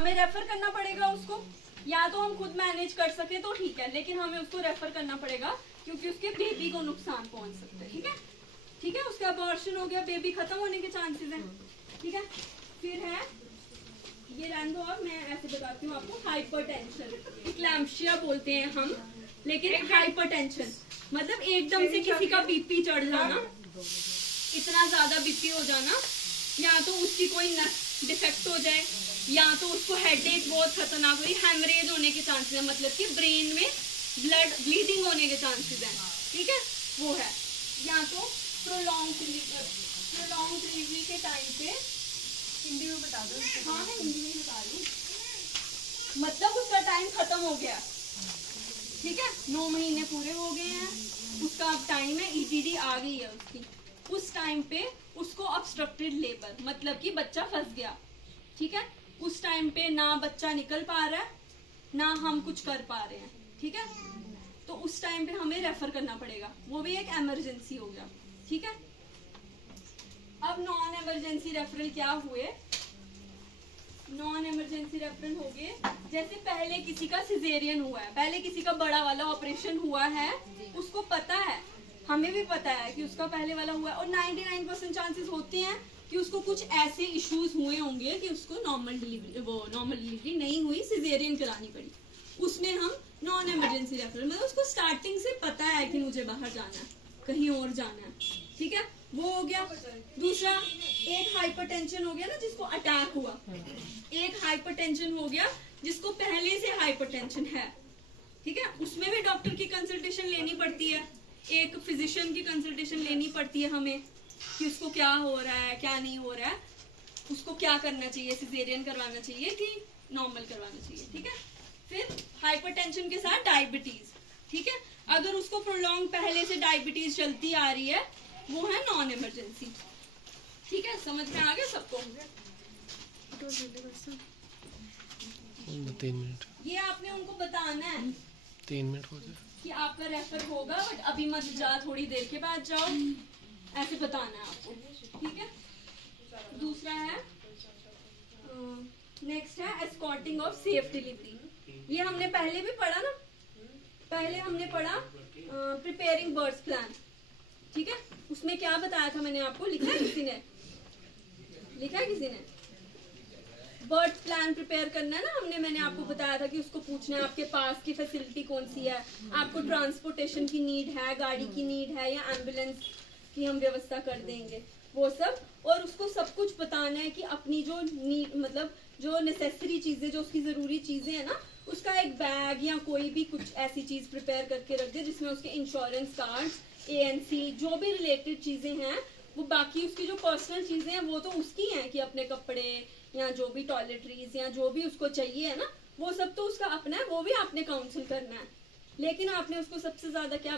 हमें रेफर करना पड़ेगा उसको, या तो हम खुद मैनेज कर सके तो ठीक है, लेकिन हमें उसको रेफर करना पड़ेगा क्योंकि उसके बेबी को नुकसान पहुंच सकता है। ठीक है, ठीक है, उसका अबॉर्शन हो गया, बेबी खत्म होने के चांसेस हैं। ठीक है, फिर है ये रैन दो, और मैं ऐसे बताती हूँ आपको, हाइपरटेंशन, इक्लैम्पशिया बोलते हैं हम, लेकिन हाइपरटेंशन मतलब एकदम से किसी का बीपी चढ़ जाना, इतना ज्यादा बीपी हो जाना, या तो उसकी कोई नस डिफेक्ट हो जाए, या तो उसको हेडेक बहुत खतरनाक हुई, हेमरेज होने के चांसेस है, मतलब कि ब्रेन में ब्लीडिंग होने के चांसेस हैं। ठीक है, वो है, या तो प्रोलॉन्ग डिलीवरी के टाइम पे, हिंदी में बता दो। हाँ मैं हिंदी में बता रही हूँ, मतलब उसका टाइम खत्म हो गया। ठीक है, 9 महीने पूरे हो गए हैं, उसका अब टाइम है, ईटीडी आ गई है उसकी, उस टाइम पे उसको ऑब्स्ट्रक्टेड लेबर मतलब कि बच्चा फंस गया। ठीक है, उस टाइम पे ना बच्चा निकल पा रहा है, ना हम कुछ कर पा रहे हैं। ठीक है, तो उस टाइम पे हमें रेफर करना पड़ेगा, वो भी एक इमरजेंसी हो गया। ठीक है, अब नॉन इमरजेंसी रेफरल क्या हुए, नॉन इमरजेंसी रेफरल हो गए जैसे पहले किसी का सिजेरियन हुआ है, पहले किसी का बड़ा वाला ऑपरेशन हुआ है, उसको पता है, हमें भी पता है कि उसका पहले वाला हुआ है, और 99% चांसेस होते हैं कि उसको कुछ ऐसे इश्यूज हुए होंगे कि उसको नॉर्मल डिलीवरी नहीं हुई, सिजेरियन करानी पड़ी, उसमें हम नॉन इमरजेंसी रेफरल, मतलब उसको स्टार्टिंग से पता है कि मुझे बाहर जाना है, कहीं और जाना है। ठीक है, वो हो गया। दूसरा, एक हाइपरटेंशन हो गया ना जिसको अटैक हुआ, एक हाइपरटेंशन हो गया जिसको पहले से हाइपरटेंशन है। ठीक है, उसमें भी डॉक्टर की कंसल्टेशन लेनी पड़ती है, एक फिजिशियन की कंसल्टेशन लेनी पड़ती है हमें कि उसको क्या हो रहा है, क्या नहीं हो रहा है, उसको क्या करना चाहिए, सिजेरियन करवाना चाहिए कि नॉर्मल करवाना चाहिए। ठीक है, फिर हाइपरटेंशन के साथ डायबिटीज। ठीक है, अगर उसको प्रोलॉन्ग पहले से डायबिटीज चलती आ रही है, वो है नॉन इमरजेंसी। ठीक है, समझ में आ गया सबको? 3 मिनट, ये आपने उनको बताना है 3 मिनट हो जाए कि आपका रेफर होगा, बट अभी मत जा, थोड़ी देर के बाद जाओ, ऐसे बताना है आपको। ठीक है, दूसरा है, नेक्स्ट है एस्कॉर्टिंग ऑफ सेफ डिलीवरी। ये हमने पहले भी पढ़ा ना, पहले हमने पढ़ा प्रिपेयरिंग बर्थ प्लान। ठीक है, उसमें क्या बताया था मैंने आपको, लिखा है किसी ने, लिखा है किसी ने? बर्थ प्लान प्रिपेयर करना है ना, मैंने आपको बताया था कि उसको पूछना है आपके पास की फैसिलिटी कौन सी है, आपको ट्रांसपोर्टेशन की नीड है, गाड़ी की नीड है, या एम्बुलेंस की हम व्यवस्था कर देंगे, वो सब, और उसको सब कुछ बताना है कि अपनी जो नीड, मतलब जो नेसेसरी चीजें, जो उसकी जरूरी चीजें है ना, उसका एक बैग या कोई भी कुछ ऐसी चीज प्रिपेयर करके रख दे जिसमें उसके इंश्योरेंस कार्ड, ANC, जो भी रिलेटेड चीजें हैं, वो बाकी उसकी जो पर्सनल चीजें हैं वो तो उसकी हैं कि अपने कपड़े या जो भी टॉयलेटरीज या जो भी उसको चाहिए है ना, वो सब तो उसका अपना है, वो भी आपने काउंसिल करना है, लेकिन आपने उसको सबसे ज्यादा क्या